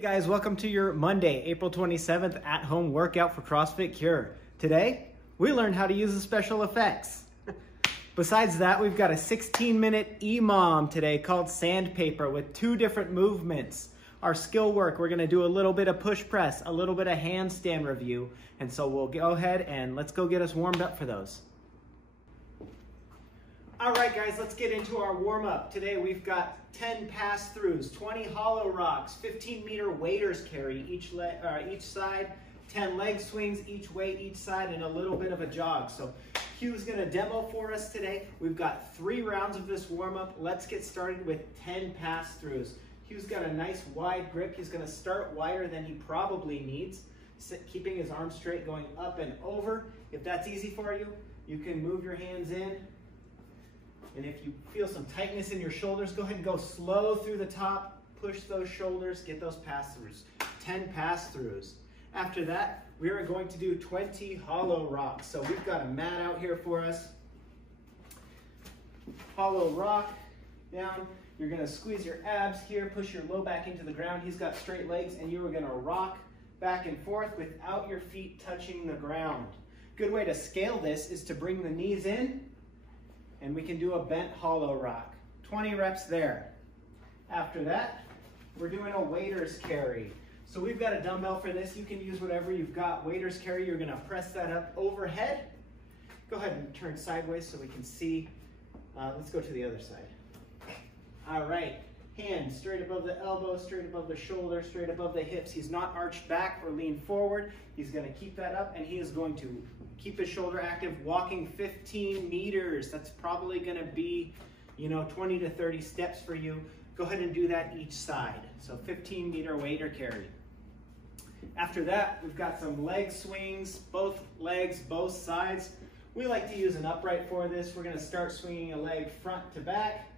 Guys, welcome to your Monday, April 27th at-home workout for CrossFit Cure. Today, we learned how to use the special effects. Besides that, we've got a 16-minute EMOM today called Sandpaper with 2 different movements. Our skill work, we're gonna do a little bit of push press, a little bit of handstand review, and so we'll go ahead and let's go get us warmed up for those. All right, guys, let's get into our warm-up. Today we've got 10 pass-throughs, 20 hollow rocks, 15-meter waders carry each side, 10 leg swings each way, each side, and a little bit of a jog. So Hugh's gonna demo for us today. We've got 3 rounds of this warm-up. Let's get started with 10 pass-throughs. Hugh's got a nice wide grip. He's gonna start wider than he probably needs, keeping his arms straight, going up and over. If that's easy for you, you can move your hands in. And if you feel some tightness in your shoulders, go ahead and go slow through the top, push those shoulders, get those pass-throughs, 10 pass-throughs. After that, we are going to do 20 hollow rocks. So we've got a mat out here for us. Hollow rock down. You're gonna squeeze your abs here, push your low back into the ground. He's got straight legs, and you are gonna rock back and forth without your feet touching the ground. Good way to scale this is to bring the knees in, and we can do a bent hollow rock. 20 reps there. After that, we're doing a waders carry. So we've got a dumbbell for this. You can use whatever you've got. Waders carry, you're gonna press that up overhead. Go ahead and turn sideways so we can see. Let's go to the other side. All right, hands straight above the elbow, straight above the shoulder, straight above the hips. He's not arched back or leaned forward. He's gonna keep that up, and he is going to keep his shoulder active, walking 15 meters. That's probably gonna be, 20 to 30 steps for you. Go ahead and do that each side. So 15-meter wader carry. After that, we've got some leg swings, both legs, both sides. We like to use an upright for this. We're gonna start swinging a leg front to back.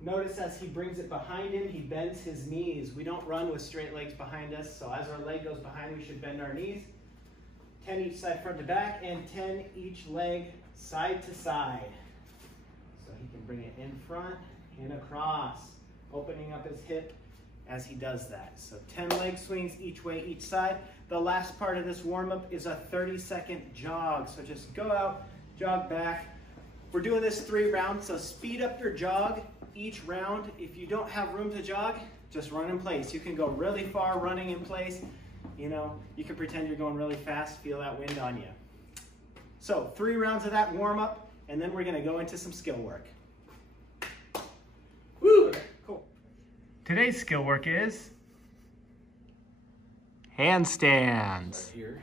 Notice as he brings it behind him, he bends his knees. We don't run with straight legs behind us, so as our leg goes behind, we should bend our knees. 10 each side front to back, and 10 each leg side to side. So he can bring it in front and across, opening up his hip as he does that. So 10 leg swings each way, each side. The last part of this warm-up is a 30-second jog. So just go out, jog back. We're doing this 3 rounds, so speed up your jog each round. If you don't have room to jog, just run in place. You can go really far running in place. You can pretend you're going really fast, feel that wind on you. So 3 rounds of that warm up, and then we're gonna go into some skill work. Woo! Okay, cool. Today's skill work is handstands. Right here.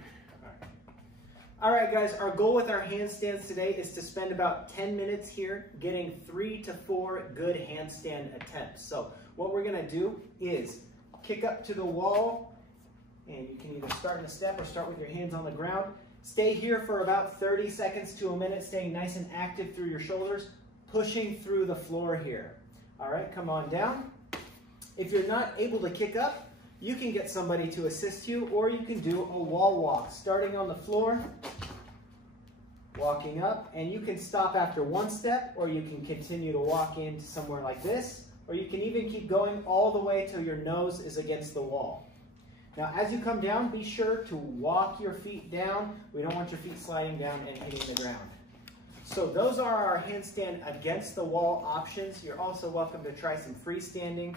All right, guys, our goal with our handstands today is to spend about 10 minutes here getting 3 to 4 good handstand attempts. So what we're gonna do is kick up to the wall, and you can either start in a step or start with your hands on the ground. Stay here for about 30 seconds to a minute, staying nice and active through your shoulders, pushing through the floor here. All right, come on down. If you're not able to kick up, you can get somebody to assist you, or you can do a wall walk, starting on the floor, walking up, and you can stop after 1 step, or you can continue to walk into somewhere like this, or you can even keep going all the way till your nose is against the wall. Now, as you come down, be sure to walk your feet down. We don't want your feet sliding down and hitting the ground. So those are our handstand against the wall options. You're also welcome to try some freestanding.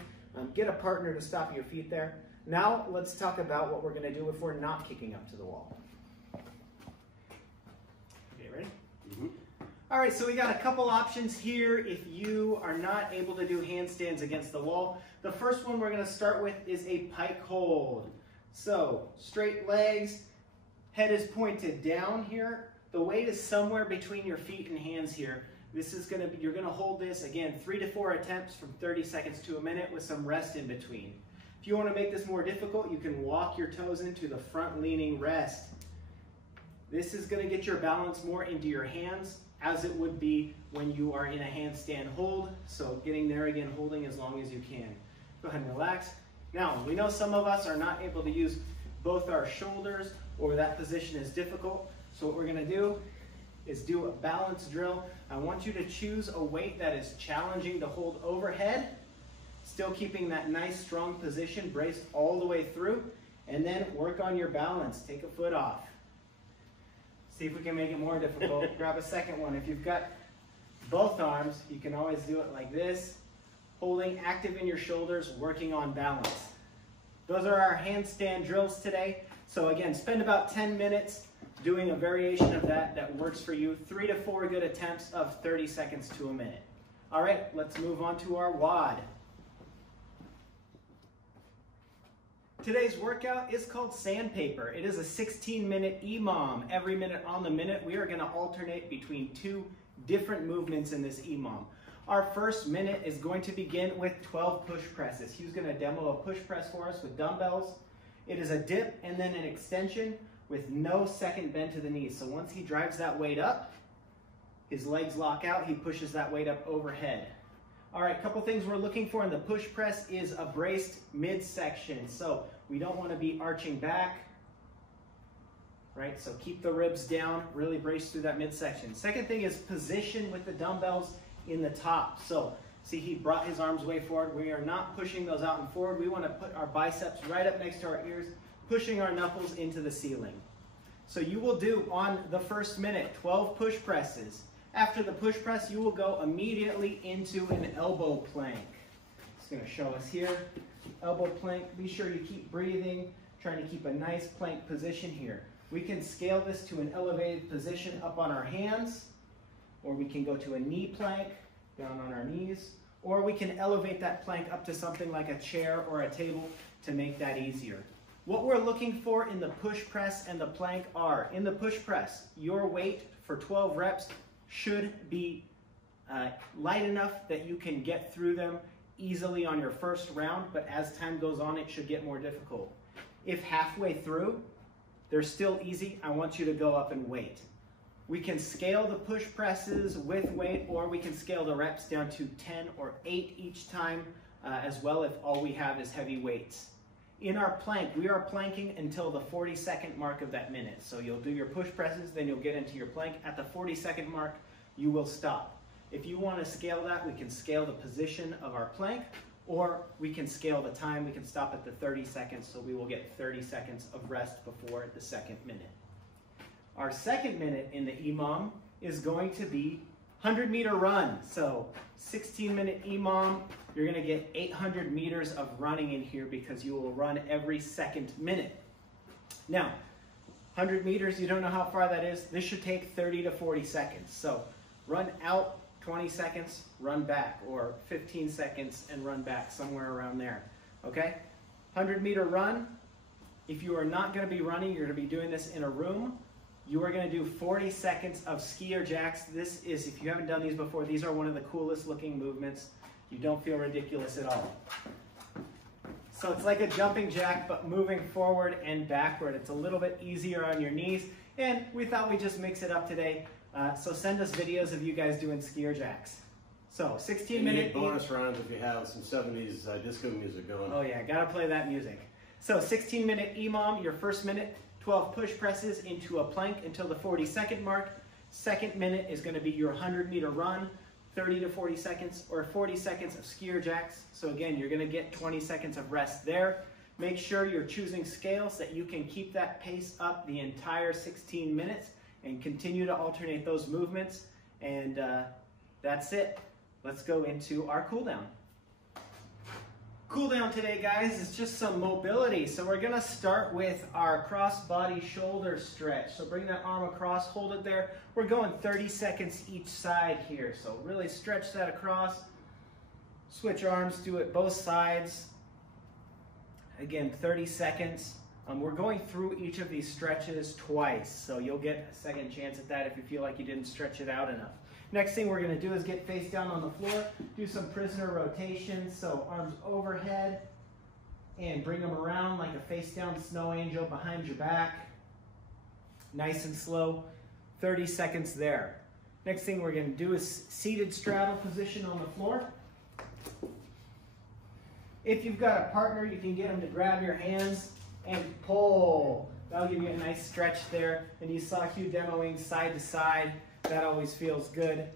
Get a partner to stop your feet there. Now, let's talk about what we're gonna do if we're not kicking up to the wall. Okay, ready? Mm-hmm. All right, so we got a couple options here if you are not able to do handstands against the wall. The first one we're gonna start with is a pike hold. So, straight legs, head is pointed down here. The weight is somewhere between your feet and hands here. You're gonna hold this, again, 3 to 4 attempts from 30 seconds to a minute with some rest in between. If you wanna make this more difficult, you can walk your toes into the front leaning rest. This is gonna get your balance more into your hands, as it would be when you are in a handstand hold. So getting there again, holding as long as you can. Go ahead and relax. Now, we know some of us are not able to use both our shoulders, or that position is difficult. So what we're gonna do is do a balance drill. I want you to choose a weight that is challenging to hold overhead, Still keeping that nice strong position, braced all the way through, and then work on your balance. Take a foot off. See if we can make it more difficult. Grab a second one. If you've got both arms, you can always do it like this, holding active in your shoulders, working on balance. Those are our handstand drills today. So again, spend about 10 minutes doing a variation of that works for you. 3 to 4 good attempts of 30 seconds to a minute. All right, let's move on to our WOD. Today's workout is called Sandpaper. It is a 16-minute EMOM. Every minute on the minute, we are going to alternate between 2 different movements in this EMOM. Our first minute is going to begin with 12 push presses. He's going to demo a push press for us with dumbbells. It is a dip and then an extension with no second bend to the knees. So once he drives that weight up, his legs lock out, he pushes that weight up overhead. All right, a couple things we're looking for in the push press is a braced midsection. So we don't want to be arching back, right? So keep the ribs down, really brace through that midsection. Second thing is position with the dumbbells in the top. So see, he brought his arms way forward. We are not pushing those out and forward. We want to put our biceps right up next to our ears, pushing our knuckles into the ceiling. So you will do on the first minute 12 push presses. After the push press, you will go immediately into an elbow plank. It's going to show us here. Elbow plank. Be sure you keep breathing, trying to keep a nice plank position here. We can scale this to an elevated position up on our hands, or we can go to a knee plank, down on our knees, or we can elevate that plank up to something like a chair or a table to make that easier. What we're looking for in the push press and the plank are, in the push press, your weight for 12 reps should be light enough that you can get through them easily on your first round, but as time goes on, it should get more difficult. If halfway through, they're still easy, I want you to go up and wait. We can scale the push presses with weight, or we can scale the reps down to 10 or 8 each time as well if all we have is heavy weights. In our plank, we are planking until the 40-second mark of that minute. So you'll do your push presses, then you'll get into your plank. At the 40-second mark, you will stop. If you want to scale that, we can scale the position of our plank, or we can scale the time. We can stop at the 30 seconds, so we will get 30 seconds of rest before the second minute. Our second minute in the EMOM is going to be 100-meter run. So 16-minute EMOM, you're going to get 800 meters of running in here because you will run every second minute. Now, 100 meters, you don't know how far that is. This should take 30 to 40 seconds. So run out 20 seconds, run back, or 15 seconds and run back, somewhere around there. Okay? 100-meter run. If you are not going to be running, you're going to be doing this in a room. You are going to do 40 seconds of skier jacks. This is, if you haven't done these before, these are one of the coolest looking movements. You don't feel ridiculous at all. So it's like a jumping jack, but moving forward and backward. It's a little bit easier on your knees, and we thought we'd just mix it up today. So send us videos of you guys doing skier jacks. So 16-minute bonus rounds if you have some 70s disco music going. Oh yeah, gotta play that music. So 16-minute EMOM, your first minute, 12 push presses into a plank until the 40-second mark. Second minute is going to be your 100-meter run, 30 to 40 seconds, or 40 seconds of skier jacks. So again, you're going to get 20 seconds of rest there. Make sure you're choosing scales that you can keep that pace up the entire 16 minutes and continue to alternate those movements. And that's it. Let's go into our cool down. Cool down today, guys, is just some mobility. So we're gonna start with our cross body shoulder stretch. So bring that arm across, hold it there. We're going 30 seconds each side here. So really stretch that across. Switch arms, do it both sides. Again, 30 seconds. We're going through each of these stretches twice. So you'll get a second chance at that if you feel like you didn't stretch it out enough. Next thing we're going to do is get face down on the floor, do some prisoner rotations, so arms overhead, and bring them around like a face down snow angel behind your back. Nice and slow, 30 seconds there. Next thing we're going to do is seated straddle position on the floor. If you've got a partner, you can get them to grab your hands and pull. That'll give you a nice stretch there. And you saw Hugh demoing side to side. That always feels good.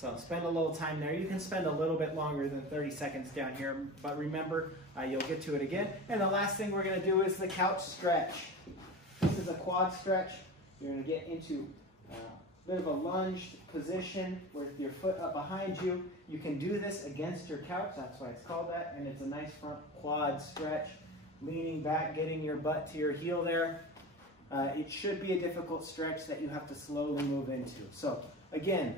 So spend a little time there. You can spend a little bit longer than 30 seconds down here, but remember, you'll get to it again. And the last thing we're going to do is the couch stretch. This is a quad stretch. You're going to get into a bit of a lunge position with your foot up behind you. You can do this against your couch. That's why it's called that. And it's a nice front quad stretch. Leaning back, getting your butt to your heel there. It should be a difficult stretch that you have to slowly move into. So again,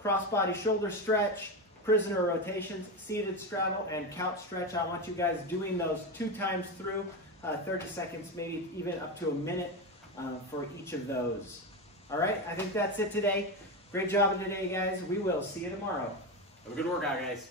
cross-body shoulder stretch, prisoner rotations, seated straddle, and couch stretch. I want you guys doing those 2 times through, 30 seconds, maybe even up to a minute for each of those. All right, I think that's it today. Great job today, guys. We will see you tomorrow. Have a good workout, guys.